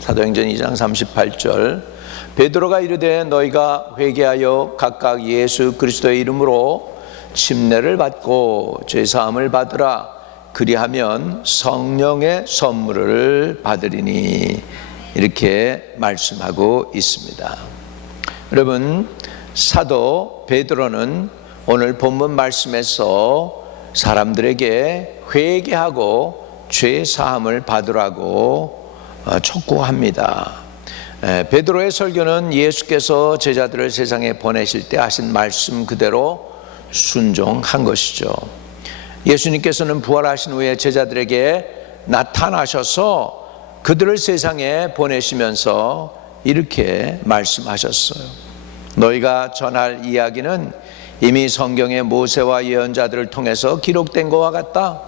사도행전 2장 38절 베드로가 이르되 너희가 회개하여 각각 예수 그리스도의 이름으로 침례를 받고 죄사함을 받으라. 그리하면 성령의 선물을 받으리니 이렇게 말씀하고 있습니다. 여러분, 사도 베드로는 오늘 본문 말씀에서 사람들에게 회개하고 죄사함을 받으라고 촉구합니다. 베드로의 설교는 예수께서 제자들을 세상에 보내실 때 하신 말씀 그대로 순종한 것이죠. 예수님께서는 부활하신 후에 제자들에게 나타나셔서 그들을 세상에 보내시면서 이렇게 말씀하셨어요. 너희가 전할 이야기는 이미 성경의 모세와 예언자들을 통해서 기록된 것과 같다.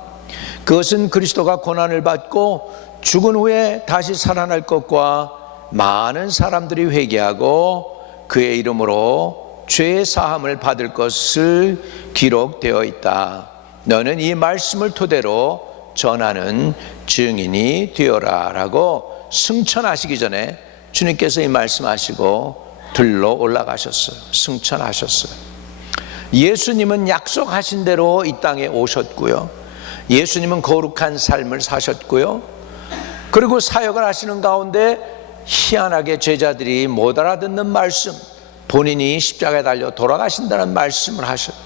그것은 그리스도가 고난을 받고 죽은 후에 다시 살아날 것과 많은 사람들이 회개하고 그의 이름으로 죄 사함을 받을 것을 기록되어 있다. 너는 이 말씀을 토대로 전하는 증인이 되어라 라고 승천하시기 전에 주님께서 이 말씀하시고 들러 올라가셨어요. 승천하셨어요. 예수님은 약속하신 대로 이 땅에 오셨고요, 예수님은 거룩한 삶을 사셨고요, 그리고 사역을 하시는 가운데 희한하게 제자들이 못 알아듣는 말씀, 본인이 십자가에 달려 돌아가신다는 말씀을 하셨어요.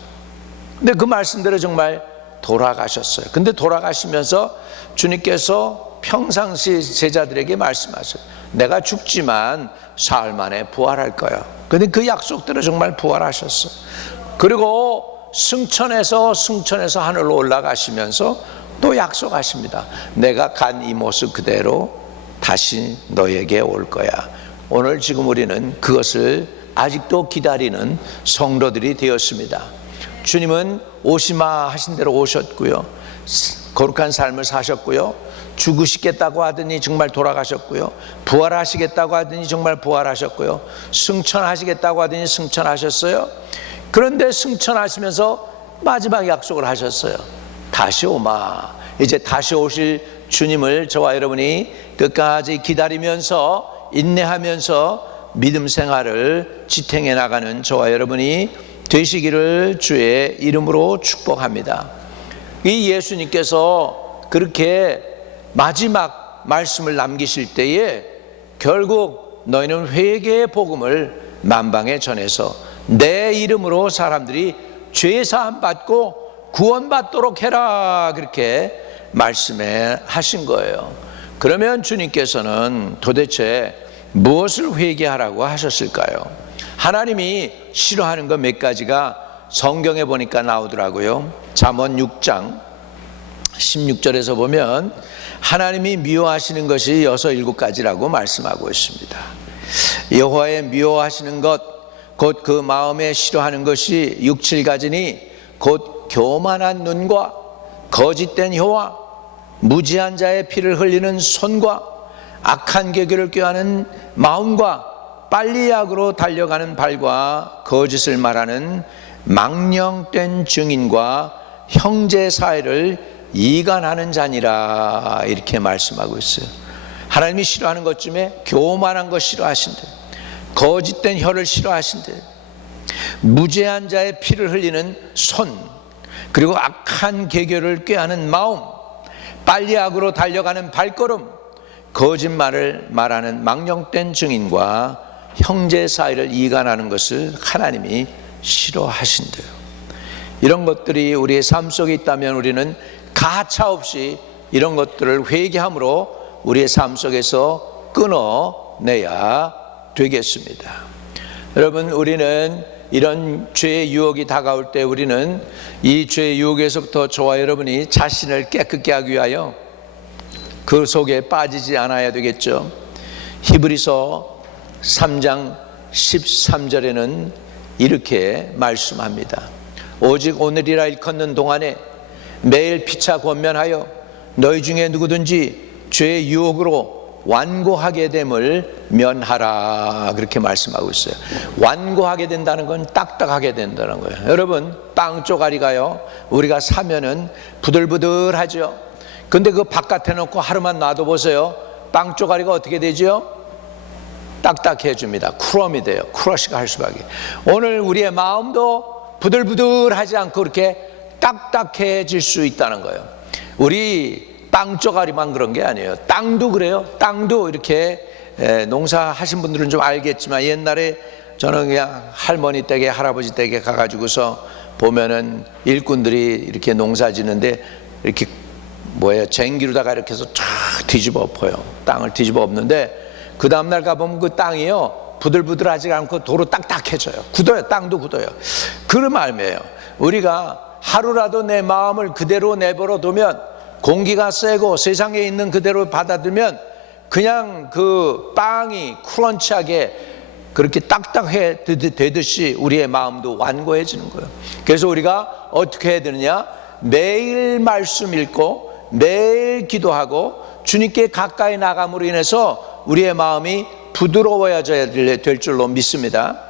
근데 그 말씀대로 정말 돌아가셨어요. 근데 돌아가시면서 주님께서 평상시 제자들에게 말씀하셨어요. 내가 죽지만 사흘 만에 부활할 거야. 근데 그 약속대로 정말 부활하셨어요. 그리고 승천해서 하늘로 올라가시면서 또 약속하십니다. 내가 간 이 모습 그대로 다시 너에게 올 거야. 오늘 지금 우리는 그것을 아직도 기다리는 성도들이 되었습니다. 주님은 오시마 하신 대로 오셨고요, 거룩한 삶을 사셨고요, 죽으시겠다고 하더니 정말 돌아가셨고요, 부활하시겠다고 하더니 정말 부활하셨고요, 승천하시겠다고 하더니 승천하셨어요. 그런데 승천하시면서 마지막 약속을 하셨어요. 다시 오마. 이제 다시 오실 주님을 저와 여러분이 끝까지 기다리면서 인내하면서 믿음 생활을 지탱해 나가는 저와 여러분이 되시기를 주의 이름으로 축복합니다. 이 예수님께서 그렇게 마지막 말씀을 남기실 때에 결국 너희는 회개의 복음을 만방에 전해서 내 이름으로 사람들이 죄사함 받고 구원받도록 해라, 그렇게 말씀해 하신 거예요. 그러면 주님께서는 도대체 무엇을 회개하라고 하셨을까요? 하나님이 싫어하는 것 몇 가지가 성경에 보니까 나오더라고요. 잠언 6장 16절에서 보면 하나님이 미워하시는 것이 6, 7가지라고 말씀하고 있습니다. 여호와의 미워하시는 것 곧 그 마음에 싫어하는 것이 6, 7가지니 곧 교만한 눈과 거짓된 혀와 무지한 자의 피를 흘리는 손과 악한 계교를 꾀하는 마음과 빨리 악으로 달려가는 발과 거짓을 말하는 망령된 증인과 형제 사이를 이간하는 자니라, 이렇게 말씀하고 있어요. 하나님이 싫어하는 것 중에 교만한 것 싫어하신대, 거짓된 혀를 싫어하신대, 무죄한 자의 피를 흘리는 손, 그리고 악한 계교를 꾀하는 마음, 빨리 악으로 달려가는 발걸음, 거짓말을 말하는 망령된 증인과 형제 사이를 이간하는 것을 하나님이 싫어하신대요. 이런 것들이 우리의 삶 속에 있다면 우리는 가차없이 이런 것들을 회개함으로 우리의 삶 속에서 끊어내야 되겠습니다. 여러분, 우리는 이런 죄의 유혹이 다가올 때 우리는 이 죄의 유혹에서부터 저와 여러분이 자신을 깨끗게 하기 위하여 그 속에 빠지지 않아야 되겠죠. 히브리서 3장 13절에는 이렇게 말씀합니다. 오직 오늘이라 일컫는 동안에 매일 피차 권면하여 너희 중에 누구든지 죄의 유혹으로 완고하게 됨을 면하라, 그렇게 말씀하고 있어요. 완고하게 된다는 건 딱딱하게 된다는 거예요. 여러분, 빵 쪼가리가요, 우리가 사면은 부들부들하죠. 근데 그 바깥에 놓고 하루만 놔둬 보세요. 빵 쪼가리가 어떻게 되죠? 딱딱해집니다. 크럼이 돼요. 크러쉬가 할 수밖에. 오늘 우리의 마음도 부들부들하지 않고 그렇게 딱딱해질 수 있다는 거예요. 우리 빵 쪼가리만 그런 게 아니에요. 땅도 그래요. 땅도 이렇게 농사하신 분들은 좀 알겠지만 옛날에 저는 그냥 할머니 댁에 할아버지 댁에 가가지고서 보면은 일꾼들이 이렇게 농사 짓는데 이렇게 쟁기로다가 이렇게 해서 쫙 뒤집어 엎어요. 땅을 뒤집어 엎는데 그 다음날 가보면 그 땅이요 부들부들하지 않고 도로 딱딱해져요. 굳어요. 땅도 굳어요. 그런 말이에요. 우리가 하루라도 내 마음을 그대로 내버려 두면, 공기가 세고 세상에 있는 그대로 받아들면 그냥 그 빵이 크런치하게 그렇게 딱딱해 되듯이 우리의 마음도 완고해지는 거예요. 그래서 우리가 어떻게 해야 되느냐? 매일 말씀 읽고 매일 기도하고 주님께 가까이 나감으로 인해서 우리의 마음이 부드러워져야 될 줄로 믿습니다.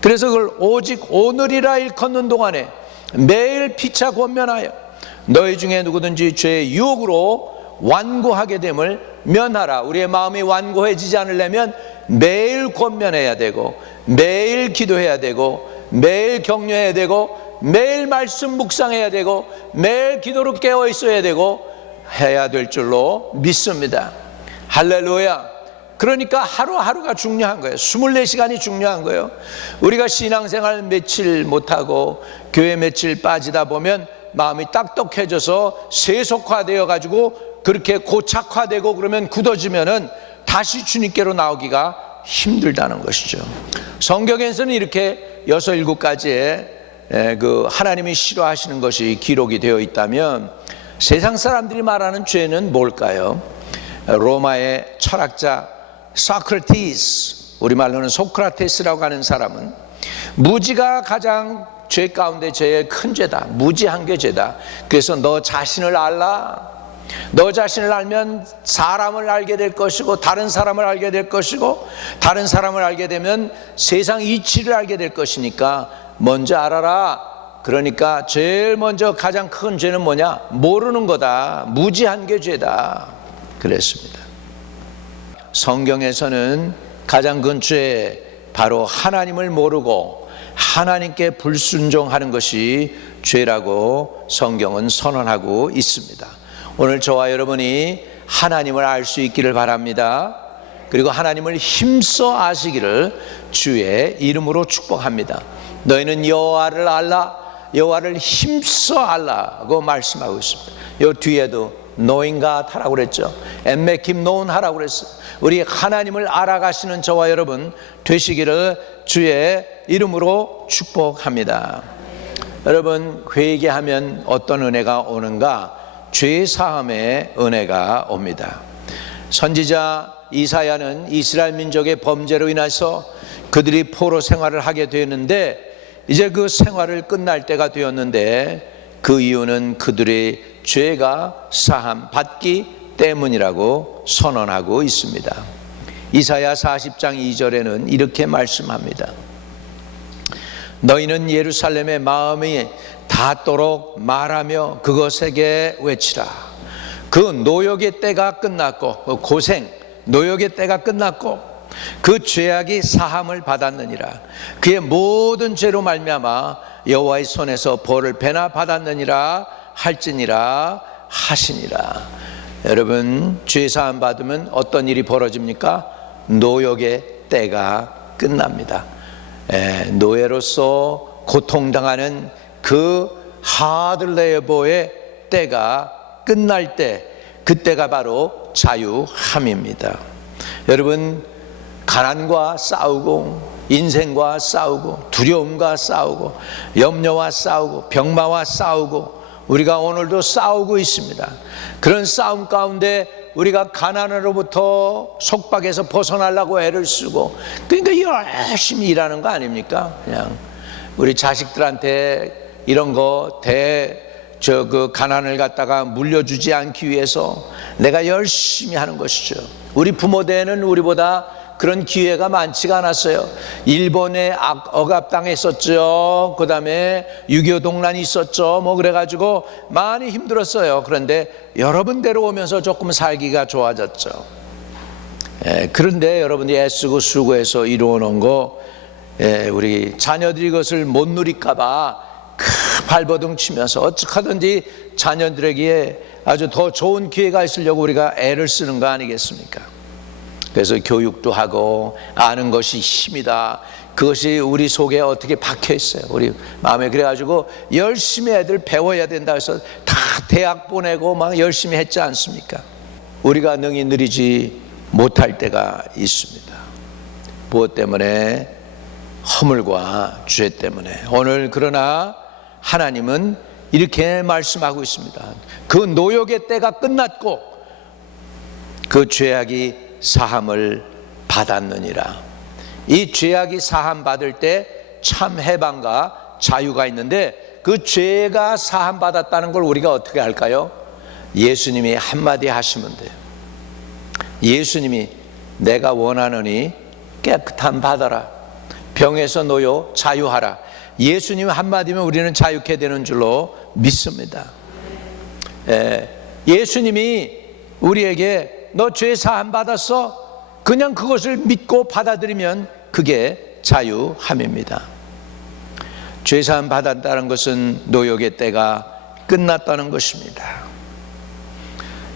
그래서 그걸 오직 오늘이라 일컫는 동안에 매일 피차 권면하여 너희 중에 누구든지 죄의 유혹으로 완고하게 됨을 면하라. 우리의 마음이 완고해지지 않으려면 매일 권면해야 되고 매일 기도해야 되고 매일 격려해야 되고 매일 말씀 묵상해야 되고 매일 기도로 깨어 있어야 되고 해야 될 줄로 믿습니다. 할렐루야. 그러니까 하루하루가 중요한 거예요. 24시간이 중요한 거예요. 우리가 신앙생활 며칠 못하고 교회 며칠 빠지다 보면 마음이 딱딱해져서 세속화되어 가지고 그렇게 고착화되고 그러면 굳어지면은 다시 주님께로 나오기가 힘들다는 것이죠. 성경에서는 이렇게 6, 7가지의 그 하나님이 싫어하시는 것이 기록이 되어 있다면 세상 사람들이 말하는 죄는 뭘까요? 로마의 철학자 소크라테스, 우리말로는 소크라테스라고 하는 사람은 무지가 가장 죄 가운데 제일 큰 죄다. 무지한 게 죄다. 그래서 너 자신을 알라. 너 자신을 알면 사람을 알게 될 것이고 다른 사람을 알게 될 것이고 다른 사람을 알게 되면 세상 이치를 알게 될 것이니까 먼저 알아라. 그러니까 제일 먼저 가장 큰 죄는 뭐냐? 모르는 거다. 무지한 게 죄다. 그랬습니다. 성경에서는 가장 큰 죄, 바로 하나님을 모르고 하나님께 불순종하는 것이 죄라고 성경은 선언하고 있습니다. 오늘 저와 여러분이 하나님을 알 수 있기를 바랍니다. 그리고 하나님을 힘써 아시기를 주의 이름으로 축복합니다. 너희는 여호와를 알라, 여호와를 힘써 알라고 말씀하고 있습니다. 이 뒤에도 knowing God 하라고 그랬죠. and make him known 하라고 그랬어요. 우리 하나님을 알아가시는 저와 여러분 되시기를 주의 이름으로 축복합니다. 여러분, 회개하면 어떤 은혜가 오는가? 죄 사함의 은혜가 옵니다. 선지자 이사야는 이스라엘 민족의 범죄로 인해서 그들이 포로 생활을 하게 되었는데 이제 그 생활을 끝날 때가 되었는데 그 이유는 그들의 죄가 사함 받기 때문이라고 선언하고 있습니다. 이사야 40장 2절에는 이렇게 말씀합니다. 너희는 예루살렘의 마음이 닿도록 말하며 그것에게 외치라. 그 노역의 때가 끝났고 그 고생 노역의 때가 끝났고 그 죄악이 사함을 받았느니라. 그의 모든 죄로 말미암아 여호와의 손에서 벌을 배나 받았느니라 할지니라 하시니라. 여러분, 죄 사함 받으면 어떤 일이 벌어집니까? 노역의 때가 끝납니다. 노예로서 고통당하는 그 하드 레이버의 때가 끝날 때, 그때가 바로 자유함입니다. 여러분, 가난과 싸우고 인생과 싸우고 두려움과 싸우고 염려와 싸우고 병마와 싸우고 우리가 오늘도 싸우고 있습니다. 그런 싸움 가운데 우리가 가난으로부터 속박에서 벗어나려고 애를 쓰고, 그러니까 열심히 일하는 거 아닙니까? 그냥 우리 자식들한테 이런 거 그 가난을 갖다가 물려주지 않기 위해서 내가 열심히 하는 것이죠. 우리 부모 때는 우리보다 그런 기회가 많지가 않았어요. 일본에 억압당했었죠. 그 다음에 6.25 동란이 있었죠. 그래가지고 많이 힘들었어요. 그런데 여러분 데려오면서 조금 살기가 좋아졌죠. 그런데 여러분이 애쓰고 수고해서 이루어 놓은 거 우리 자녀들이 그것을 못 누릴까봐 발버둥 치면서 어떻게 하든지 자녀들에게 아주 더 좋은 기회가 있으려고 우리가 애를 쓰는 거 아니겠습니까? 그래서 교육도 하고 아는 것이 힘이다. 그것이 우리 속에 어떻게 박혀 있어요. 우리 마음에. 그래가지고 열심히 애들 배워야 된다 해서 다 대학 보내고 막 열심히 했지 않습니까? 우리가 능히 누리지 못할 때가 있습니다. 무엇 때문에? 허물과 죄 때문에. 오늘 그러나 하나님은 이렇게 말씀하고 있습니다. 그 노역의 때가 끝났고 그 죄악이 사함을 받았느니라. 이 죄악이 사함 받을 때 참 해방과 자유가 있는데 그 죄가 사함 받았다는 걸 우리가 어떻게 할까요? 예수님이 한마디 하시면 돼요. 예수님이 내가 원하노니 깨끗함 받아라. 병에서 놓여 자유하라. 예수님 한마디면 우리는 자유케 되는 줄로 믿습니다. 예수님이 우리에게 너 죄 사함 받았어? 그냥 그것을 믿고 받아들이면 그게 자유함입니다. 죄 사함 받았다는 것은 노역의 때가 끝났다는 것입니다.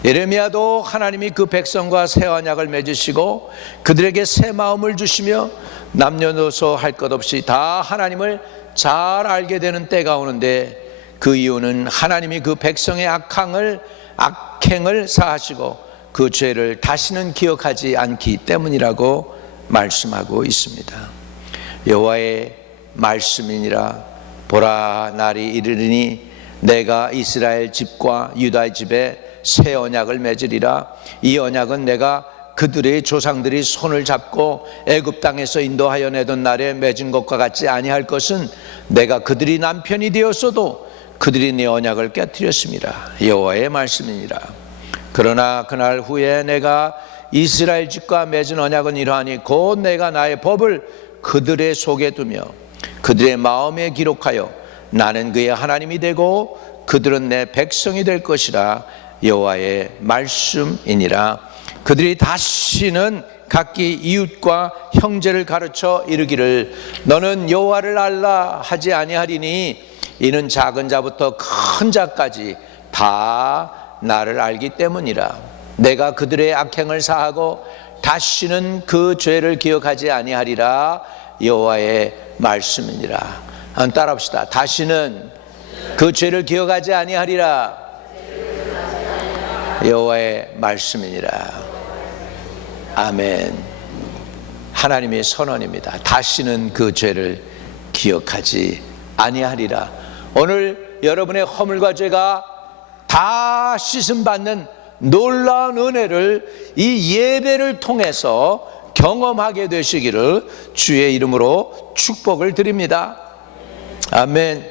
예레미야도 하나님이 그 백성과 새 언약을 맺으시고 그들에게 새 마음을 주시며 남녀노소 할 것 없이 다 하나님을 잘 알게 되는 때가 오는데 그 이유는 하나님이 그 백성의 악행을 사하시고 그 죄를 다시는 기억하지 않기 때문이라고 말씀하고 있습니다. 여호와의 말씀이니라. 보라, 날이 이르리니 내가 이스라엘 집과 유다의 집에 새 언약을 맺으리라. 이 언약은 내가 그들의 조상들이 손을 잡고 애굽 땅에서 인도하여 내던 날에 맺은 것과 같지 아니할 것은 내가 그들이 남편이 되었어도 그들이 내 언약을 깨뜨렸습니다. 여호와의 말씀이니라. 그러나 그날 후에 내가 이스라엘 집과 맺은 언약은 이러하니 곧 내가 나의 법을 그들의 속에 두며 그들의 마음에 기록하여 나는 그의 하나님이 되고 그들은 내 백성이 될 것이라. 여호와의 말씀이니라. 그들이 다시는 각기 이웃과 형제를 가르쳐 이르기를 너는 여호와를 알라 하지 아니하리니 이는 작은 자부터 큰 자까지 다 나를 알기 때문이라. 내가 그들의 악행을 사하고 다시는 그 죄를 기억하지 아니하리라. 여호와의 말씀이니라. 한번 따라합시다. 다시는 그 죄를 기억하지 아니하리라. 여호와의 말씀이니라. 아멘. 하나님의 선언입니다. 다시는 그 죄를 기억하지 아니하리라. 오늘 여러분의 허물과 죄가 다 씻음받는 놀라운 은혜를 이 예배를 통해서 경험하게 되시기를 주의 이름으로 축복을 드립니다. 아멘.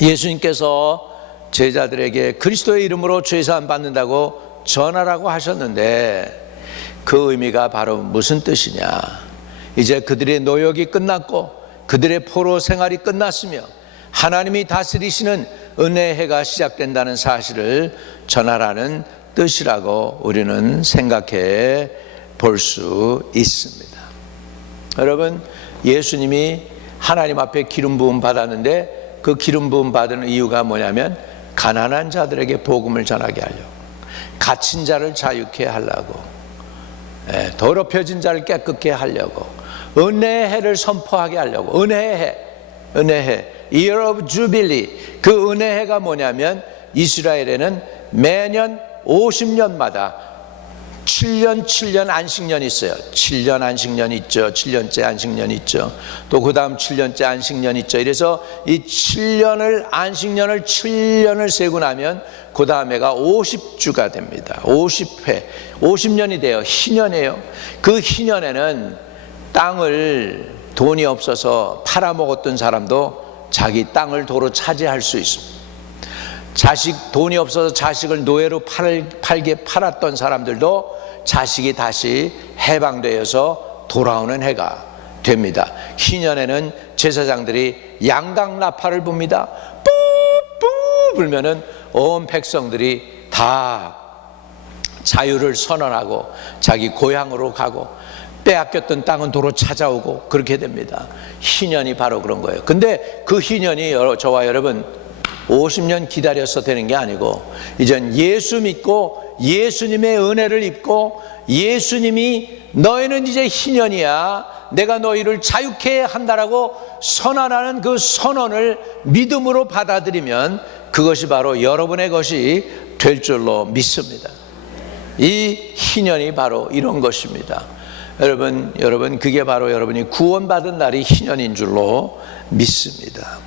예수님께서 제자들에게 그리스도의 이름으로 죄사함 받는다고 전하라고 하셨는데 그 의미가 바로 무슨 뜻이냐? 이제 그들의 노역이 끝났고 그들의 포로 생활이 끝났으며 하나님이 다스리시는 은혜의 해가 시작된다는 사실을 전하라는 뜻이라고 우리는 생각해 볼 수 있습니다. 여러분, 예수님이 하나님 앞에 기름 부음 받았는데 그 기름 부음 받은 이유가 뭐냐면 가난한 자들에게 복음을 전하게 하려고, 갇힌 자를 자유케 하려고, 더럽혀진 자를 깨끗게 하려고, 은혜의 해를 선포하게 하려고. 은혜의 해, 은혜의 해, Year of Jubilee. 그 은혜의 해가 뭐냐면 이스라엘에는 매년 50년마다 7년 안식년이 있어요. 7년 안식년이 있죠. 7년째 안식년이 있죠. 또 그 다음 7년째 안식년이 있죠. 이래서 이 7년을 안식년을 7년을 세고 나면 그 다음 해가 50주가 됩니다. 50회, 50년이 돼요. 희년이에요. 그 희년에는 땅을 돈이 없어서 팔아먹었던 사람도 자기 땅을 도로 차지할 수 있습니다. 돈이 없어서 자식을 노예로 팔았던 사람들도 자식이 다시 해방되어서 돌아오는 해가 됩니다. 희년에는 제사장들이 양각 나팔을 붑니다. 뿌뿌 불면은 온 백성들이 다 자유를 선언하고 자기 고향으로 가고 빼앗겼던 땅은 도로 찾아오고 그렇게 됩니다. 희년이 바로 그런 거예요. 근데 그 희년이 저와 여러분 50년 기다려서 되는 게 아니고 이젠 예수 믿고 예수님의 은혜를 입고 예수님이 너희는 이제 희년이야, 내가 너희를 자유케 한다라고 선언하는 그 선언을 믿음으로 받아들이면 그것이 바로 여러분의 것이 될 줄로 믿습니다. 이 희년이 바로 이런 것입니다. 여러분 그게 바로 여러분이 구원받은 날이 희년인 줄로 믿습니다.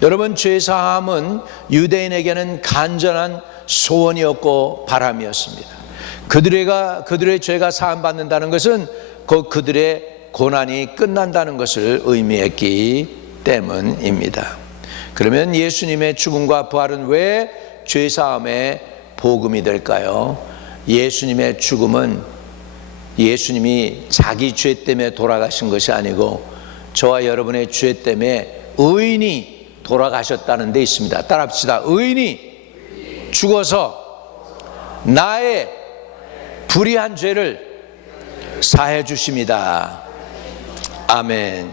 여러분, 죄사함은 유대인에게는 간절한 소원이었고 바람이었습니다. 그들의 죄가 사함받는다는 것은 그들의 고난이 끝난다는 것을 의미했기 때문입니다. 그러면 예수님의 죽음과 부활은 왜 죄사함의 복음이 될까요? 예수님의 죽음은 예수님이 자기 죄 때문에 돌아가신 것이 아니고 저와 여러분의 죄 때문에 의인이 돌아가셨다는 데 있습니다. 따라합시다. 의인이 죽어서 나의 불의한 죄를 사해 주십니다. 아멘.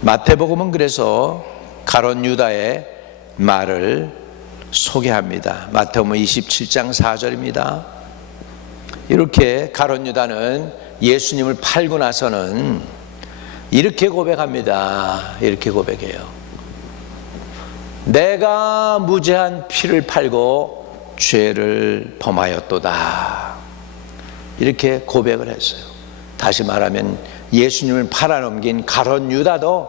마태복음은 그래서 가룟 유다의 말을 소개합니다. 마태복음 27장 4절입니다. 이렇게 가룟 유다는 예수님을 팔고 나서는 이렇게 고백합니다. 이렇게 고백해요. 내가 무죄한 피를 팔고 죄를 범하였도다. 이렇게 고백을 했어요. 다시 말하면 예수님을 팔아넘긴 가룟 유다도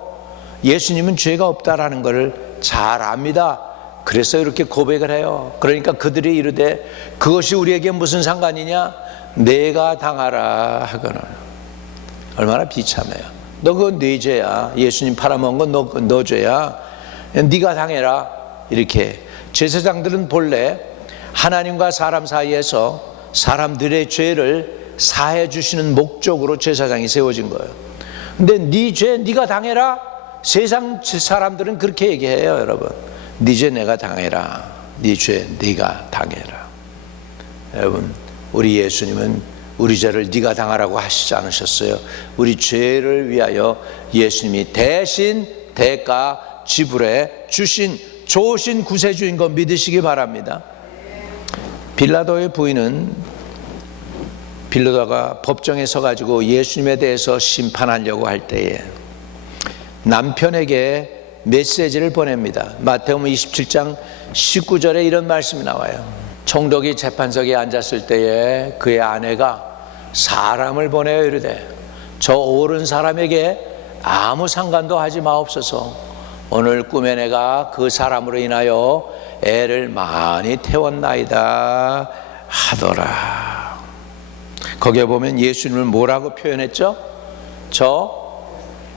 예수님은 죄가 없다라는 것을 잘 압니다. 그래서 이렇게 고백을 해요. 그러니까 그들이 이르되 그것이 우리에게 무슨 상관이냐? 내가 당하라 하거나. 얼마나 비참해요. 너 그건 네 죄야. 예수님 팔아먹은 건 너 죄야. 네가 당해라. 이렇게. 제사장들은 본래 하나님과 사람 사이에서 사람들의 죄를 사해 주시는 목적으로 제사장이 세워진 거예요. 근데 네 죄 네가 당해라. 세상 사람들은 그렇게 얘기해요. 여러분, 네 죄 내가 당해라. 네 죄 네가 당해라. 여러분, 우리 예수님은 우리 죄를 네가 당하라고 하시지 않으셨어요. 우리 죄를 위하여 예수님이 대신 대가 지불해 주신 좋으신 구세주인 거 믿으시기 바랍니다. 빌라도의 부인은 빌라도가 법정에 서가지고 예수님에 대해서 심판하려고 할 때에 남편에게 메시지를 보냅니다. 마태복음 27장 19절에 이런 말씀이 나와요. 총독이 재판석에 앉았을 때에 그의 아내가 사람을 보내어 이르되 저 옳은 사람에게 아무 상관도 하지 마옵소서. 오늘 꿈에 내가 그 사람으로 인하여 애를 많이 태웠나이다 하더라. 거기에 보면 예수님을 뭐라고 표현했죠? 저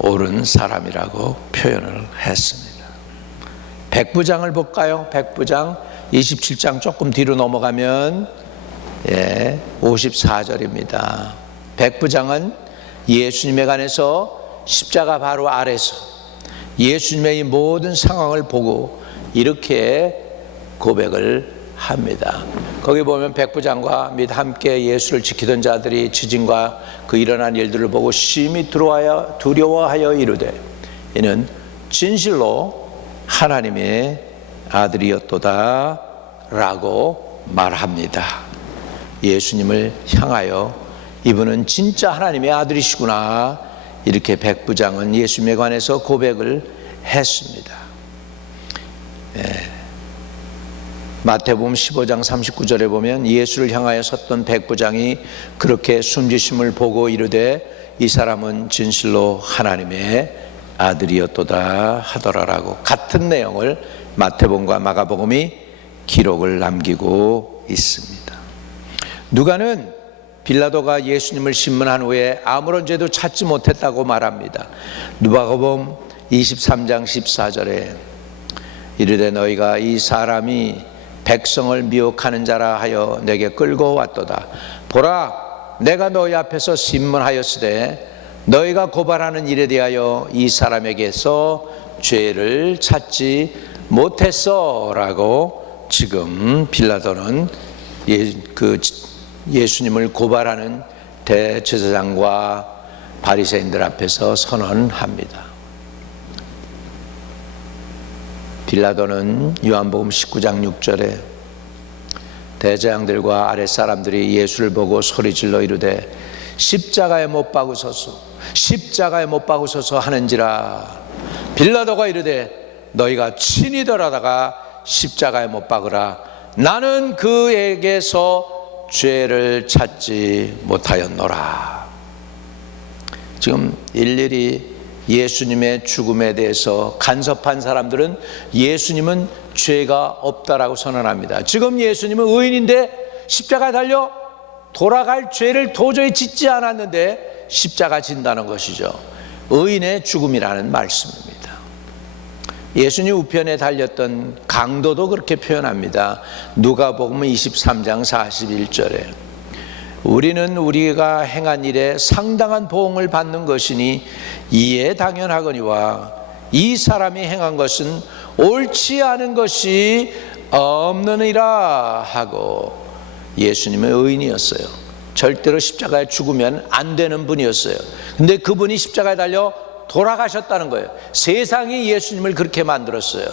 옳은 사람이라고 표현을 했습니다. 백부장을 볼까요? 백부장 27장 조금 뒤로 넘어가면 54절입니다. 백부장은 예수님에 관해서 십자가 바로 아래서 예수님의 이 모든 상황을 보고 이렇게 고백을 합니다. 거기 보면 백부장과 및 함께 예수를 지키던 자들이 지진과 그 일어난 일들을 보고 심히 두려워하여 이르되 이는 진실로 하나님의 아들이었도다 라고 말합니다. 예수님을 향하여 이분은 진짜 하나님의 아들이시구나, 이렇게 백부장은 예수님에 관해서 고백을 했습니다. 마태복음 15장 39절에 보면 예수를 향하여 섰던 백부장이 그렇게 숨지심을 보고 이르되 이 사람은 진실로 하나님의 아들이었도다 하더라라고 같은 내용을 마태복음과 마가복음이 기록을 남기고 있습니다. 누가는 빌라도가 예수님을 신문한 후에 아무런 죄도 찾지 못했다고 말합니다. 누가복음 23장 14절에 이르되 너희가 이 사람이 백성을 미혹하는 자라 하여 내게 끌고 왔도다. 보라, 내가 너희 앞에서 신문하였으되 너희가 고발하는 일에 대하여 이 사람에게서 죄를 찾지 못했어 라고 지금 빌라도는 예수님을 고발하는 대제사장과 바리새인들 앞에서 선언합니다. 빌라도는 요한복음 19장 6절에 대제사장들과 아랫사람들이 예수를 보고 소리질러 이르되 십자가에 못 박으소서, 십자가에 못 박으소서 하는지라. 빌라도가 이르되 너희가 친히 덜하다가 십자가에 못 박으라. 나는 그에게서 죄를 찾지 못하였노라. 지금 일일이 예수님의 죽음에 대해서 간섭한 사람들은 예수님은 죄가 없다라고 선언합니다. 지금 예수님은 의인인데 십자가에 달려 돌아갈 죄를 도저히 짓지 않았는데 십자가 진다는 것이죠. 의인의 죽음이라는 말씀입니다. 예수님 우편에 달렸던 강도도 그렇게 표현합니다. 누가복음 23장 41절에 우리는 우리가 행한 일에 상당한 보응을 받는 것이니 이에 당연하거니와 이 사람이 행한 것은 옳지 않은 것이 없느니라 하고. 예수님은 의인이었어요. 절대로 십자가에 죽으면 안 되는 분이었어요. 근데 그분이 십자가에 달려 돌아가셨다는 거예요. 세상이 예수님을 그렇게 만들었어요.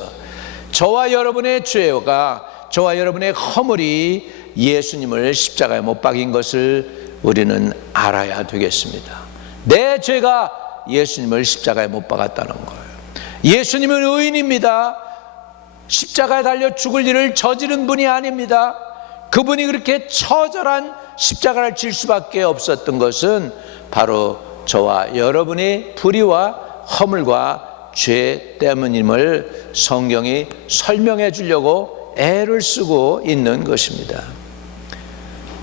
저와 여러분의 죄가, 저와 여러분의 허물이 예수님을 십자가에 못 박인 것을 우리는 알아야 되겠습니다. 내 죄가 예수님을 십자가에 못 박았다는 거예요. 예수님은 의인입니다. 십자가에 달려 죽을 일을 저지른 분이 아닙니다. 그분이 그렇게 처절한 십자가를 질 수밖에 없었던 것은 바로 저와 여러분의 불의와 허물과 죄 때문임을 성경이 설명해 주려고 애를 쓰고 있는 것입니다.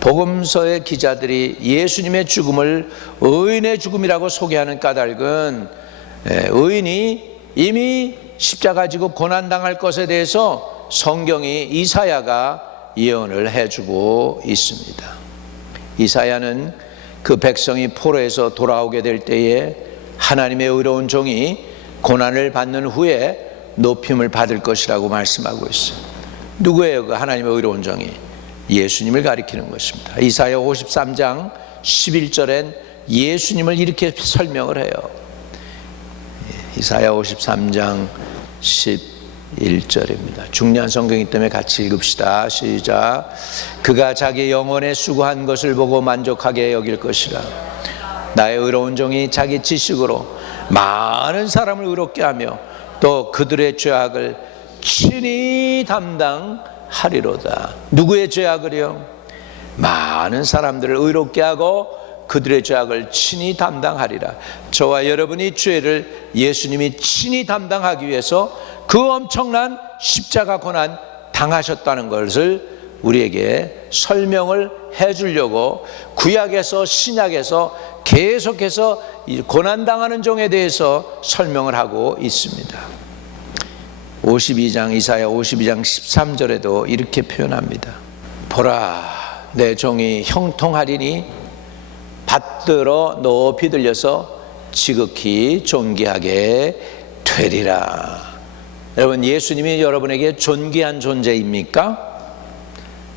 복음서의 기자들이 예수님의 죽음을 의인의 죽음이라고 소개하는 까닭은 의인이 이미 십자가 지고 고난당할 것에 대해서 성경이 이사야가 예언을 해주고 있습니다. 이사야는 그 백성이 포로에서 돌아오게 될 때에 하나님의 의로운 종이 고난을 받는 후에 높임을 받을 것이라고 말씀하고 있어요. 누구예요? 그 하나님의 의로운 종이? 예수님을 가리키는 것입니다. 이사야 53장 11절엔 예수님을 이렇게 설명을 해요. 이사야 53장 11절입니다. 중요한 성경이기 때문에 같이 읽읍시다. 시작. 그가 자기 영혼에 수고한 것을 보고 만족하게 여길 것이라. 나의 의로운 종이 자기 지식으로 많은 사람을 의롭게 하며 또 그들의 죄악을 친히 담당하리로다. 누구의 죄악을요? 많은 사람들을 의롭게 하고 그들의 죄악을 친히 담당하리라. 저와 여러분이 죄를 예수님이 친히 담당하기 위해서 그 엄청난 십자가 고난 당하셨다는 것을 우리에게 설명을 해주려고 구약에서 신약에서 계속해서 고난당하는 종에 대해서 설명을 하고 있습니다. 52장 이사야 52장 13절에도 이렇게 표현합니다. 보라, 내 종이 형통하리니 받들어 높이 들려서 지극히 존귀하게 되리라. 여러분, 예수님이 여러분에게 존귀한 존재입니까?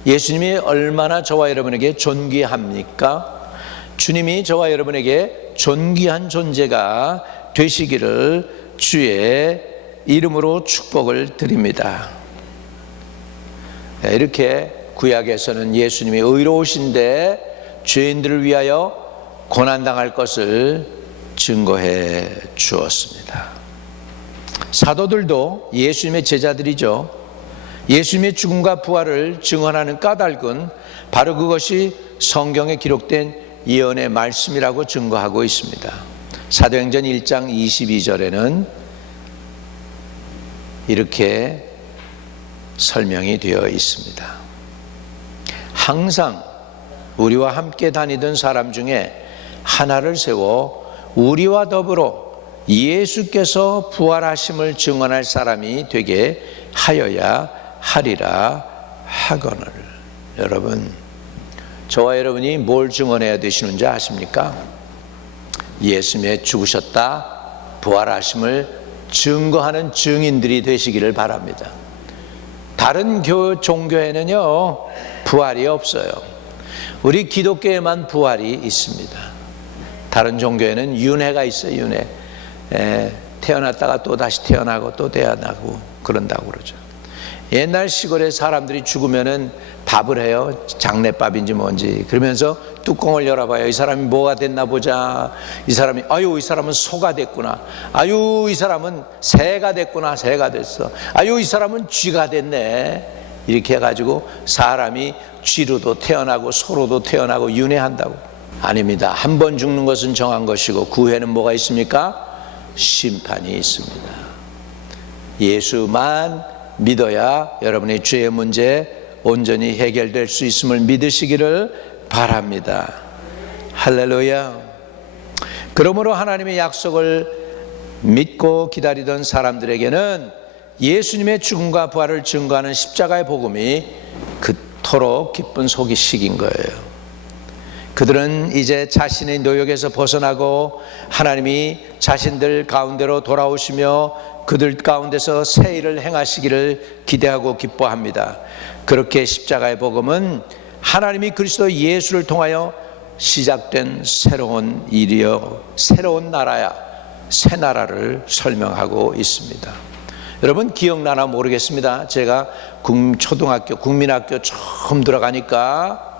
예수님이 얼마나 저와 여러분에게 존귀합니까? 주님이 저와 여러분에게 존귀한 존재가 되시기를 주의 이름으로 축복을 드립니다. 이렇게 구약에서는 예수님이 의로우신데 죄인들을 위하여 고난당할 것을 증거해 주었습니다. 사도들도 예수님의 제자들이죠. 예수님의 죽음과 부활을 증언하는 까닭은 바로 그것이 성경에 기록된 예언의 말씀이라고 증거하고 있습니다. 사도행전 1장 22절에는 이렇게 설명이 되어 있습니다. 항상 우리와 함께 다니던 사람 중에 하나를 세워 우리와 더불어 예수께서 부활하심을 증언할 사람이 되게 하여야 하리라 하거늘. 여러분, 저와 여러분이 뭘 증언해야 되시는지 아십니까? 예수님의 죽으셨다 부활하심을 증거하는 증인들이 되시기를 바랍니다. 다른 종교에는요 부활이 없어요. 우리 기독교에만 부활이 있습니다. 다른 종교에는 윤회가 있어요. 윤회. 태어났다가 또 다시 태어나고 또 태어나고 그런다고 그러죠. 옛날 시골에 사람들이 죽으면은 밥을 해요. 장례밥인지 뭔지. 그러면서 뚜껑을 열어봐요. 이 사람이 뭐가 됐나 보자. 이 사람이 아유 이 사람은 소가 됐구나. 아유 이 사람은 새가 됐구나. 새가 됐어. 아유 이 사람은 쥐가 됐네. 이렇게 해가지고 사람이 쥐로도 태어나고 소로도 태어나고 윤회한다고. 아닙니다. 한 번 죽는 것은 정한 것이고 그 후에는 뭐가 있습니까? 심판이 있습니다. 예수만 믿어야 여러분의 죄의 문제 온전히 해결될 수 있음을 믿으시기를 바랍니다. 할렐루야. 그러므로 하나님의 약속을 믿고 기다리던 사람들에게는 예수님의 죽음과 부활을 증거하는 십자가의 복음이 그토록 기쁜 소식인 거예요. 그들은 이제 자신의 노역에서 벗어나고 하나님이 자신들 가운데로 돌아오시며 그들 가운데서 새 일을 행하시기를 기대하고 기뻐합니다. 그렇게 십자가의 복음은 하나님이 그리스도 예수를 통하여 시작된 새로운 일이요 새로운 나라야 새 나라를 설명하고 있습니다. 여러분 기억나나 모르겠습니다. 제가 초등학교 국민학교 처음 들어가니까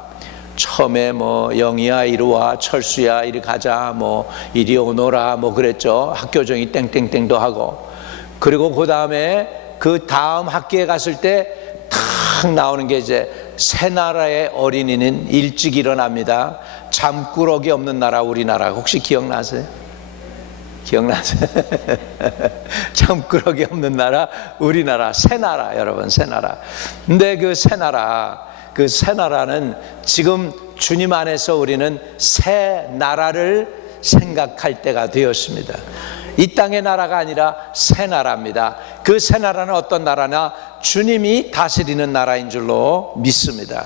처음에 뭐 영희야 이리 와, 철수야 이리 가자, 뭐 이리 오너라 뭐 그랬죠. 학교정이 땡땡땡도 하고. 그리고 그 다음에 그 다음 학기에 갔을 때 탁 나오는 게 이제 새 나라의 어린이는 일찍 일어납니다. 잠꾸러기 없는 나라 우리나라. 혹시 기억나세요? 기억나세요? 잠꾸러기 없는 나라 우리나라. 새 나라 여러분, 새 나라. 근데 그 새 나라는 지금 주님 안에서 우리는 새 나라를 생각할 때가 되었습니다. 이 땅의 나라가 아니라 새 나라입니다. 그 새 나라는 어떤 나라나 주님이 다스리는 나라인 줄로 믿습니다.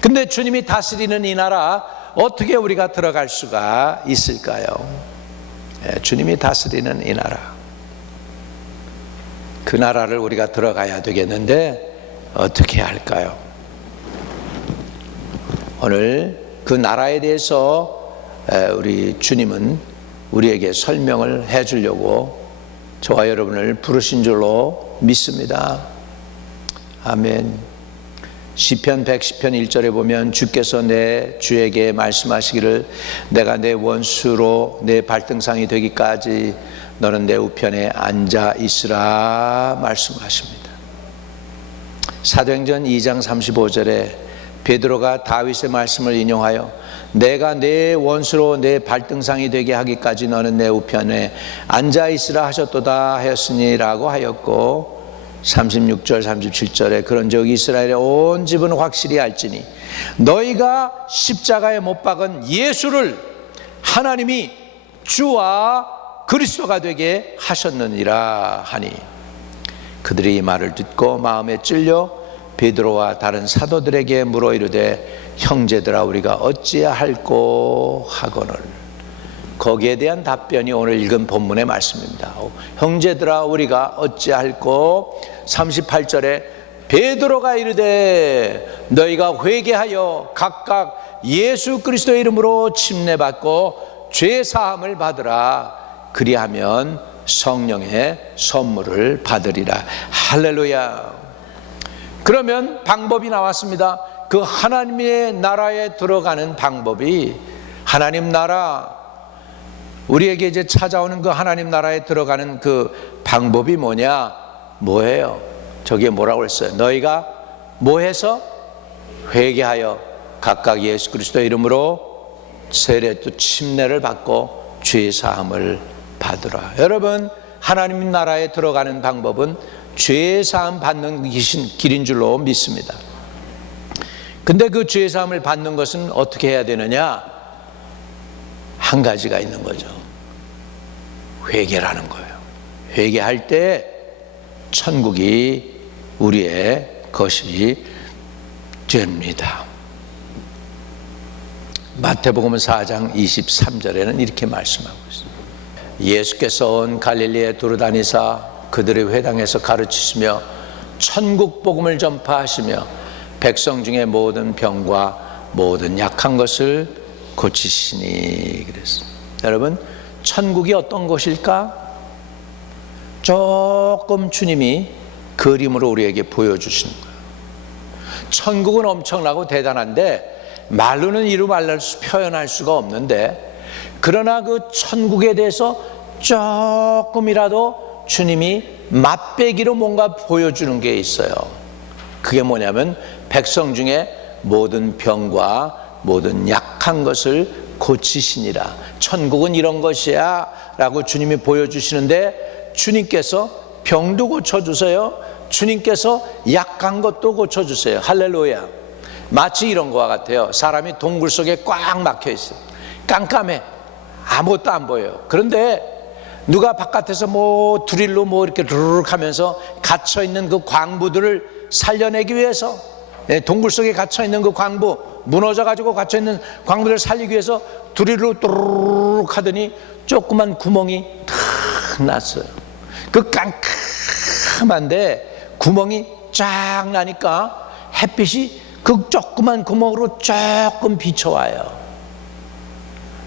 근데 주님이 다스리는 이 나라 어떻게 우리가 들어갈 수가 있을까요? 주님이 다스리는 이 나라, 그 나라를 우리가 들어가야 되겠는데 어떻게 할까요? 오늘 그 나라에 대해서 우리 주님은 우리에게 설명을 해 주려고 저와 여러분을 부르신 줄로 믿습니다. 아멘. 시편 110편 1절에 보면 주께서 내 주에게 말씀하시기를 내가 내 원수로 내 발등상이 되기까지 너는 내 우편에 앉아 있으라 말씀하십니다. 사도행전 2장 35절에 베드로가 다윗의 말씀을 인용하여 내가 내 원수로 내 발등상이 되게 하기까지 너는 내 우편에 앉아 있으라 하셨도다 하였으니라고 하였고, 36절 37절에 그런즉 이스라엘의 온 집은 확실히 알지니 너희가 십자가에 못 박은 예수를 하나님이 주와 그리스도가 되게 하셨느니라 하니, 그들이 이 말을 듣고 마음에 찔려 베드로와 다른 사도들에게 물어 이르되 형제들아 우리가 어찌할꼬 하거늘. 거기에 대한 답변이 오늘 읽은 본문의 말씀입니다. 형제들아 우리가 어찌할꼬. 38절에 베드로가 이르되 너희가 회개하여 각각 예수 그리스도의 이름으로 침례받고 죄 사함을 받으라. 그리하면 성령의 선물을 받으리라. 할렐루야. 그러면 방법이 나왔습니다. 그 하나님의 나라에 들어가는 방법이, 하나님 나라, 우리에게 이제 찾아오는 그 하나님 나라에 들어가는 그 방법이 뭐예요? 저게 뭐라고 했어요? 너희가 뭐해서? 회개하여 각각 예수 그리스도의 이름으로 세례 또 침례를 받고 죄 사함을 받으라. 여러분, 하나님 나라에 들어가는 방법은 죄 사함 받는 길인 줄로 믿습니다. 근데 그 죄 사함을 받는 것은 어떻게 해야 되느냐? 한 가지가 있는 거죠. 회개라는 거예요. 회개할 때 천국이 우리의 것이 됩니다. 마태복음 4장 23절에는 이렇게 말씀하고 있습니다. 예수께서 온 갈릴리에 두루다니사 그들의 회당에서 가르치시며 천국 복음을 전파하시며 백성 중에 모든 병과 모든 약한 것을 고치시니 그랬습니다. 여러분, 천국이 어떤 곳일까? 조금 주님이 그림으로 우리에게 보여주시는 거예요. 천국은 엄청나고 대단한데 말로는 이루 말할 수 표현할 수가 없는데, 그러나 그 천국에 대해서 조금이라도 주님이 맛배기로 뭔가 보여주는 게 있어요. 그게 뭐냐면 백성 중에 모든 병과 모든 약한 것을 고치시니라. 천국은 이런 것이야 라고 주님이 보여주시는데, 주님께서 병도 고쳐주세요, 주님께서 약한 것도 고쳐주세요. 할렐루야. 마치 이런 거와 같아요. 사람이 동굴 속에 꽉 막혀 있어요. 깜깜해, 아무것도 안 보여요. 그런데 누가 바깥에서 뭐 드릴로 뭐 이렇게 르륵 하면서 갇혀있는 그 광부들을 살려내기 위해서, 동굴 속에 갇혀있는 그 광부, 무너져가지고 갇혀있는 광부들을 살리기 위해서 드릴로 또르륵 하더니 조그만 구멍이 탁 났어요. 그 깜깜한데 구멍이 쫙 나니까 햇빛이 그 조그만 구멍으로 조금 비춰와요.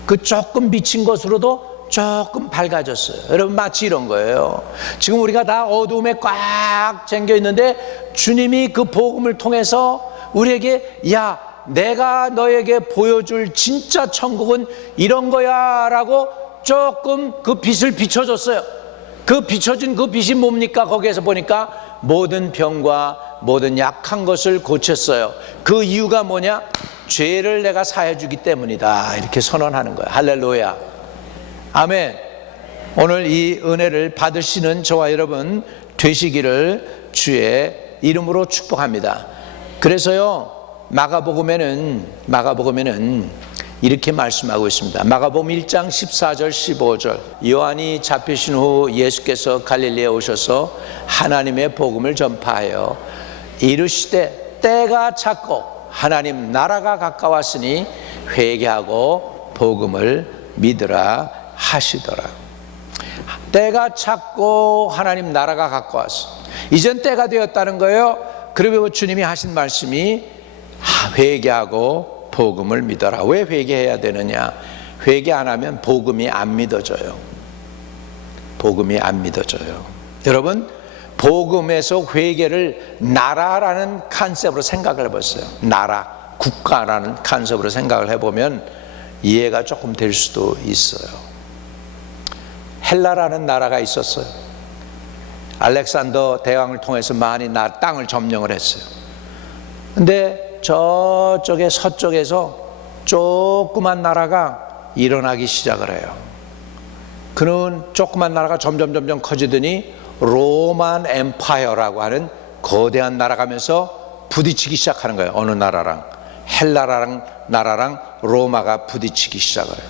그 조금 비친 것으로도 조금 밝아졌어요. 여러분, 마치 이런 거예요. 지금 우리가 다 어두움에 꽉 잠겨 있는데 주님이 그 복음을 통해서 우리에게, 야, 내가 너에게 보여줄 진짜 천국은 이런 거야 라고 조금 그 빛을 비춰줬어요. 그 비춰진 그 빛이 뭡니까? 거기에서 보니까 모든 병과 모든 약한 것을 고쳤어요. 그 이유가 뭐냐? 죄를 내가 사해 주기 때문이다, 이렇게 선언하는 거예요. 할렐루야, 아멘. 오늘 이 은혜를 받으시는 저와 여러분 되시기를 주의 이름으로 축복합니다. 그래서요, 마가복음에는 이렇게 말씀하고 있습니다. 마가복음 1장 14절 15절. 요한이 잡히신 후 예수께서 갈릴리에 오셔서 하나님의 복음을 전파하여 이르시되 때가 찼고 하나님 나라가 가까웠으니 회개하고 복음을 믿으라 하시더라. 때가 찼고 하나님 나라가 가까웠어. 이젠 때가 되었다는 거예요. 그리고 주님이 하신 말씀이 회개하고 복음을 믿어라. 왜 회개해야 되느냐? 회개 안 하면 복음이 안 믿어져요. 복음이 안 믿어져요. 여러분, 복음에서 회개를 나라라는 컨셉으로 생각을 해봤어요. 나라, 국가라는 컨셉으로 생각을 해보면 이해가 조금 될 수도 있어요. 헬라라는 나라가 있었어요. 알렉산더 대왕을 통해서 많이 땅을 점령을 했어요. 근데 저쪽에 서쪽에서 조그만 나라가 일어나기 시작을 해요. 그는 조그만 나라가 점점 커지더니 로만 엠파이어라고 하는 거대한 나라가 면서 부딪히기 시작하는 거예요. 어느 나라랑, 나라랑 로마가 부딪히기 시작을 해요.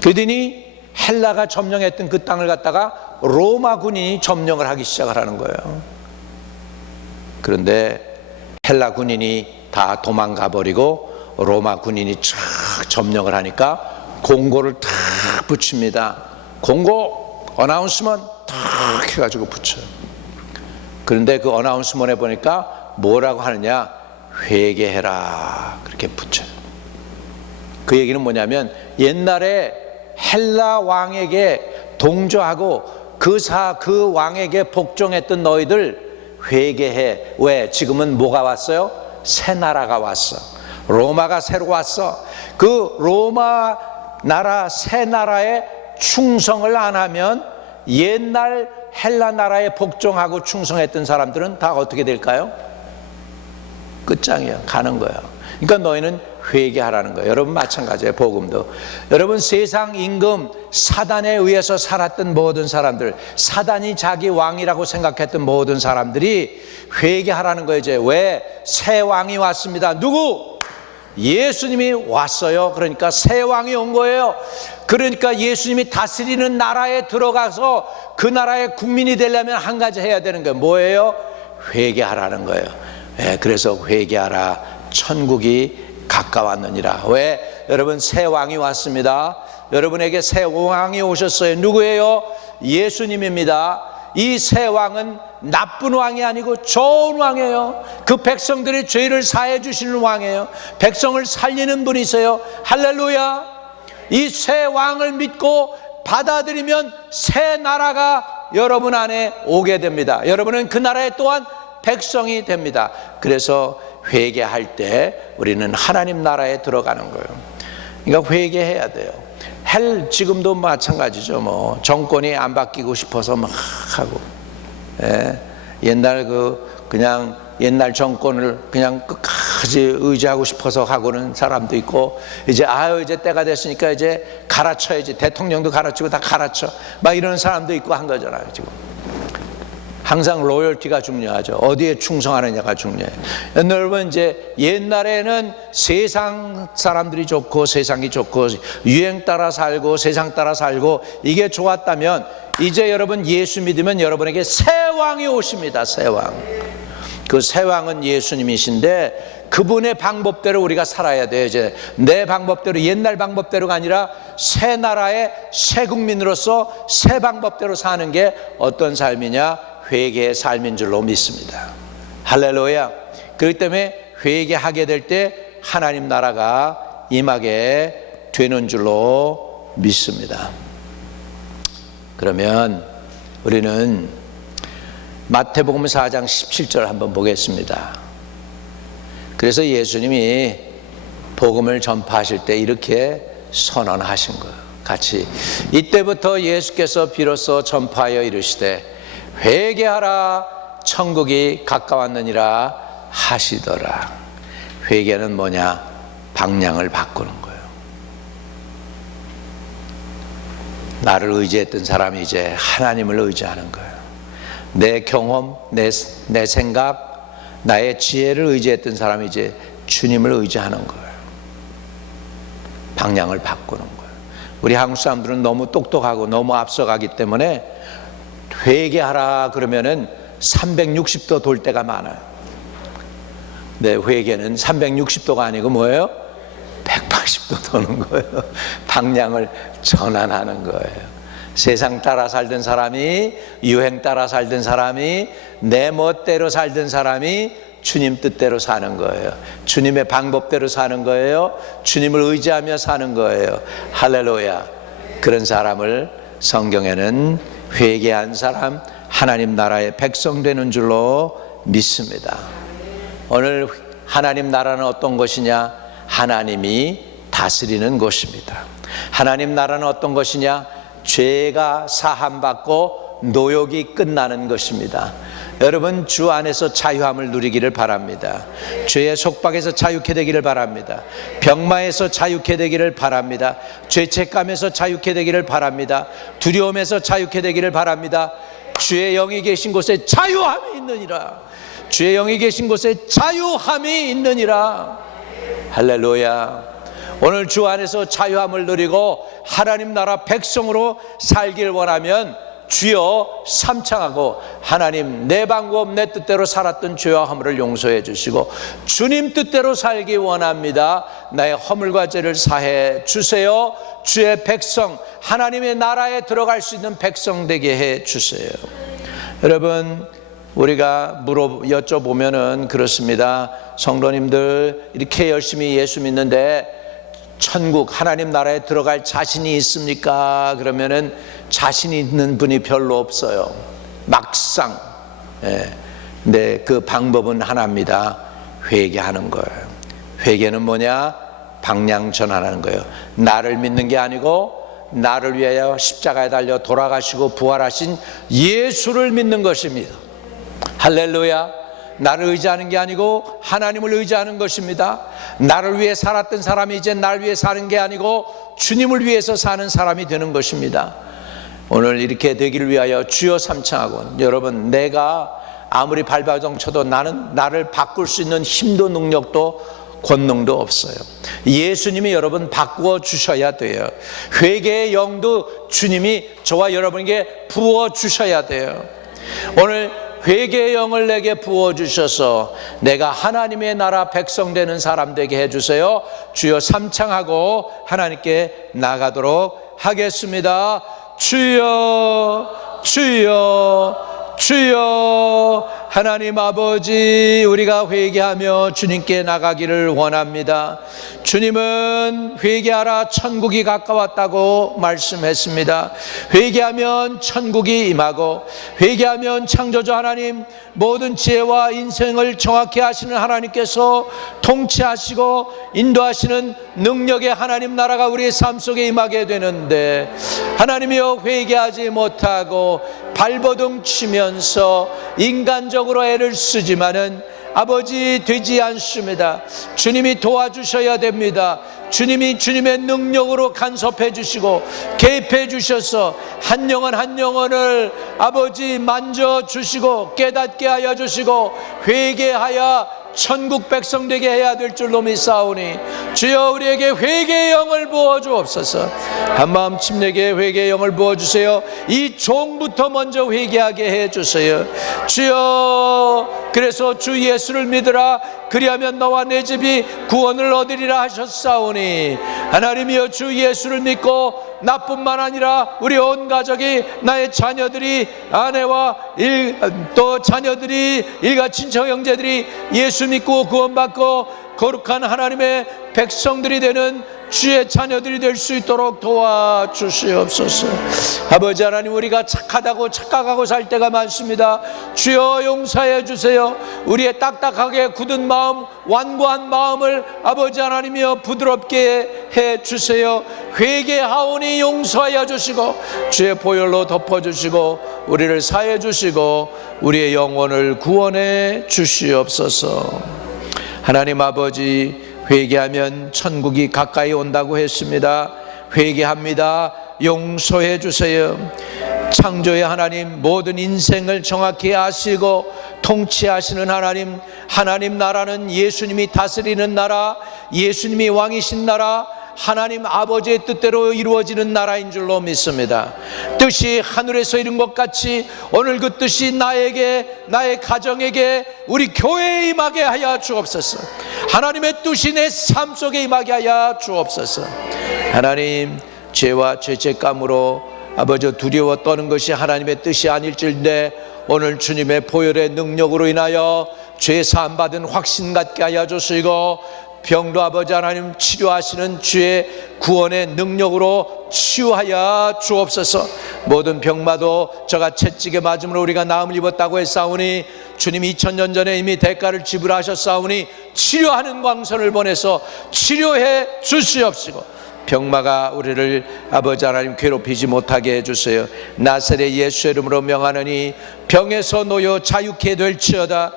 그러더니 헬라가 점령했던 그 땅을 갖다가 로마 군인이 점령을 하기 시작을 하는 거예요. 그런데 헬라 군인이 다 도망가 버리고 로마 군인이 쫙 점령을 하니까 공고를 탁 붙입니다. 공고, 어나운스먼 탁 해가지고 붙여요. 그런데 그 어나운스먼에 보니까 뭐라고 하느냐? 회개해라, 그렇게 붙여요. 그 얘기는 뭐냐면 옛날에 헬라 왕에게 동조하고 그 왕에게 복종했던 너희들 회개해. 왜? 지금은 뭐가 왔어요? 새 나라가 왔어. 로마가 새로 왔어. 그 로마 나라, 새 나라에 충성을 안 하면 옛날 헬라 나라에 복종하고 충성했던 사람들은 다 어떻게 될까요? 끝장이야. 가는 거야. 그러니까 너희는 회개하라는 거예요. 여러분, 마찬가지예요. 복음도. 여러분, 세상 임금 사단에 의해서 살았던 모든 사람들, 사단이 자기 왕이라고 생각했던 모든 사람들이 회개하라는 거예요. 이제 왜? 새 왕이 왔습니다. 누구? 예수님이 왔어요. 그러니까 새 왕이 온 거예요. 그러니까 예수님이 다스리는 나라에 들어가서 그 나라의 국민이 되려면 한 가지 해야 되는 거예요. 뭐예요? 회개하라는 거예요. 네, 그래서 회개하라. 천국이 가까웠느니라. 왜? 여러분, 새 왕이 왔습니다. 여러분에게 새 왕이 오셨어요. 누구예요? 예수님입니다. 이 새 왕은 나쁜 왕이 아니고 좋은 왕이에요. 그 백성들의 죄를 사해 주시는 왕이에요. 백성을 살리는 분이세요. 할렐루야. 이 새 왕을 믿고 받아들이면 새 나라가 여러분 안에 오게 됩니다. 여러분은 그 나라의 또한 백성이 됩니다. 그래서 회개할 때 우리는 하나님 나라에 들어가는 거예요. 그러니까 회개해야 돼요. 지금도 마찬가지죠. 뭐 정권이 안 바뀌고 싶어서 막 하고, 옛날 그냥 옛날 정권을 그냥 끝까지 의지하고 싶어서 하고는 사람도 있고, 이제 때가 됐으니까 이제 갈아쳐야지, 대통령도 갈아치고 다 갈아쳐, 막 이런 사람도 있고 한 거잖아요. 지금 항상 로열티가 중요하죠. 어디에 충성하느냐가 중요해요. 여러분, 이제 옛날에는 세상 사람들이 좋고 세상이 좋고 유행 따라 살고 세상 따라 살고 이게 좋았다면, 이제 여러분 예수 믿으면 여러분에게 새 왕이 오십니다. 새 왕. 그 새 왕은 예수님이신데 그분의 방법대로 우리가 살아야 돼요. 이제 내 방법대로, 옛날 방법대로가 아니라 새 나라의 새 국민으로서 새 방법대로 사는 게 어떤 삶이냐? 회개의 삶인 줄로 믿습니다. 할렐루야. 그렇기 때문에 회개하게 될 때 하나님 나라가 임하게 되는 줄로 믿습니다. 그러면 우리는 마태복음 4장 17절 한번 보겠습니다. 그래서 예수님이 복음을 전파하실 때 이렇게 선언하신 거예요. 같이 이때부터 예수께서 비로소 전파하여 이르시되 회개하라 천국이 가까웠느니라 하시더라. 회개는 뭐냐? 방향을 바꾸는 거예요. 나를 의지했던 사람이 이제 하나님을 의지하는 거예요. 내 경험, 내 생각, 나의 지혜를 의지했던 사람이 이제 주님을 의지하는 거예요. 방향을 바꾸는 거예요. 우리 한국 사람들은 너무 똑똑하고 너무 앞서가기 때문에 회개하라 그러면은 360도 돌 때가 많아요. 네, 회개는 360도가 아니고 뭐예요? 180도 도는 거예요. 방향을 전환하는 거예요. 세상 따라 살던 사람이, 유행 따라 살던 사람이, 내 멋대로 살던 사람이 주님 뜻대로 사는 거예요. 주님의 방법대로 사는 거예요. 주님을 의지하며 사는 거예요. 할렐루야. 그런 사람을 성경에는 회개한 사람, 하나님 나라의 백성 되는 줄로 믿습니다. 오늘 하나님 나라는 어떤 것이냐? 하나님이 다스리는 곳입니다. 하나님 나라는 어떤 것이냐? 죄가 사함받고 노역이 끝나는 것입니다. 여러분, 주 안에서 자유함을 누리기를 바랍니다. 죄의 속박에서 자유케 되기를 바랍니다. 병마에서 자유케 되기를 바랍니다. 죄책감에서 자유케 되기를 바랍니다. 두려움에서 자유케 되기를 바랍니다. 주의 영이 계신 곳에 자유함이 있느니라. 주의 영이 계신 곳에 자유함이 있느니라. 할렐루야. 오늘 주 안에서 자유함을 누리고 하나님 나라 백성으로 살길 원하면 주여 삼창하고, 하나님 내 방법 내 뜻대로 살았던 죄와 허물을 용서해 주시고 주님 뜻대로 살기 원합니다. 나의 허물과 죄를 사해 주세요. 주의 백성, 하나님의 나라에 들어갈 수 있는 백성 되게 해 주세요. 여러분, 우리가 여쭤보면은 그렇습니다. 성도님들 이렇게 열심히 예수 믿는데 천국 하나님 나라에 들어갈 자신이 있습니까? 그러면은 자신이 있는 분이 별로 없어요. 막상. 근데 그 방법은 하나입니다. 회개하는 거예요. 회개는 뭐냐? 방향 전환하는 거예요. 나를 믿는 게 아니고 나를 위하여 십자가에 달려 돌아가시고 부활하신 예수를 믿는 것입니다. 할렐루야. 나를 의지하는 게 아니고 하나님을 의지하는 것입니다. 나를 위해 살았던 사람이 이제 날 위해 사는 게 아니고 주님을 위해서 사는 사람이 되는 것입니다. 오늘 이렇게 되기를 위하여 주여 삼창하고, 여러분, 내가 아무리 발버둥 쳐도 나를 바꿀 수 있는 힘도 능력도 권능도 없어요. 예수님이 여러분 바꾸어 주셔야 돼요. 회개의 영도 주님이 저와 여러분에게 부어 주셔야 돼요. 오늘 회개의 영을 내게 부어주셔서 내가 하나님의 나라 백성 되는 사람 되게 해주세요. 주여 삼창하고 하나님께 나가도록 하겠습니다. 주여 주여 주여. 하나님 아버지, 우리가 회개하며 주님께 나가기를 원합니다. 주님은 회개하라 천국이 가까웠다고 말씀했습니다. 회개하면 천국이 임하고, 회개하면 창조주 하나님, 모든 지혜와 인생을 정확히 하시는 하나님께서 통치하시고 인도하시는 능력의 하나님 나라가 우리의 삶 속에 임하게 되는데, 하나님이여, 회개하지 못하고 발버둥 치면서 인간적으로 애를 쓰지만은 아버지, 되지 않습니다. 주님이 도와주셔야 됩니다. 주님이 주님의 능력으로 간섭해 주시고 개입해 주셔서 한 영혼 한 영혼을 아버지 만져 주시고 깨닫게 하여 주시고 회개하여 천국 백성 되게 해야 될 줄로 믿사오니, 주여 우리에게 회개의 영을 부어 주옵소서. 한마음 침례게 회개의 영을 부어 주세요. 이 종부터 먼저 회개하게 해 주세요. 주여, 그래서 주 예수를 믿으라, 그리하면 너와 내 집이 구원을 얻으리라 하셨사오니, 하나님이여, 주 예수를 믿고 나뿐만 아니라 우리 온 가족이, 나의 자녀들이, 아내와 또 자녀들이, 일가 친척 형제들이 예수 믿고 구원받고 거룩한 하나님의 백성들이 되는 주의 자녀들이 될 수 있도록 도와주시옵소서. 아버지 하나님, 우리가 착하다고 착각하고 살 때가 많습니다. 주여 용서해 주세요. 우리의 딱딱하게 굳은 마음, 완고한 마음을 아버지 하나님이여 부드럽게 해 주세요. 회개하오니 용서하여 주시고 주의 보혈로 덮어주시고 우리를 사해 주시고 우리의 영혼을 구원해 주시옵소서. 하나님 아버지, 회개하면 천국이 가까이 온다고 했습니다. 회개합니다. 용서해 주세요. 창조의 하나님, 모든 인생을 정확히 아시고 통치하시는 하나님, 하나님 나라는 예수님이 다스리는 나라, 예수님이 왕이신 나라, 하나님 아버지의 뜻대로 이루어지는 나라인 줄로 믿습니다. 뜻이 하늘에서 이룬 것 같이 오늘 그 뜻이 나에게, 나의 가정에게, 우리 교회에 임하게 하여 주옵소서. 하나님의 뜻이 내 삶 속에 임하게 하여 주옵소서. 하나님, 죄와 죄책감으로 아버지 두려워 떠는 것이 하나님의 뜻이 아닐진데, 오늘 주님의 보혈의 능력으로 인하여 죄 사함 받은 확신 갖게 하여 주시고, 병도 아버지 하나님 치료하시는 주의 구원의 능력으로 치유하여 주옵소서. 모든 병마도 저가 채찍에 맞음으로 우리가 나음을 입었다고 했사오니, 주님 2000년 전에 이미 대가를 지불하셨사오니 치료하는 광선을 보내서 치료해 주시옵시고, 병마가 우리를 아버지 하나님 괴롭히지 못하게 해주세요. 나사렛 예수 이름으로 명하노니 병에서 놓여 자유케 될지어다.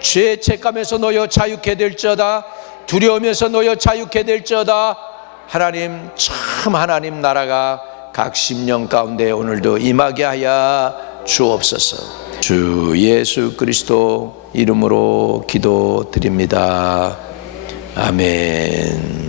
죄의 책감에서 놓여 자유케 될지어다. 두려움에서 놓여 자유케 될지어다. 하나님, 참 하나님 나라가 각 심령 가운데 오늘도 임하게 하여 주옵소서. 주 예수 그리스도 이름으로 기도드립니다. 아멘.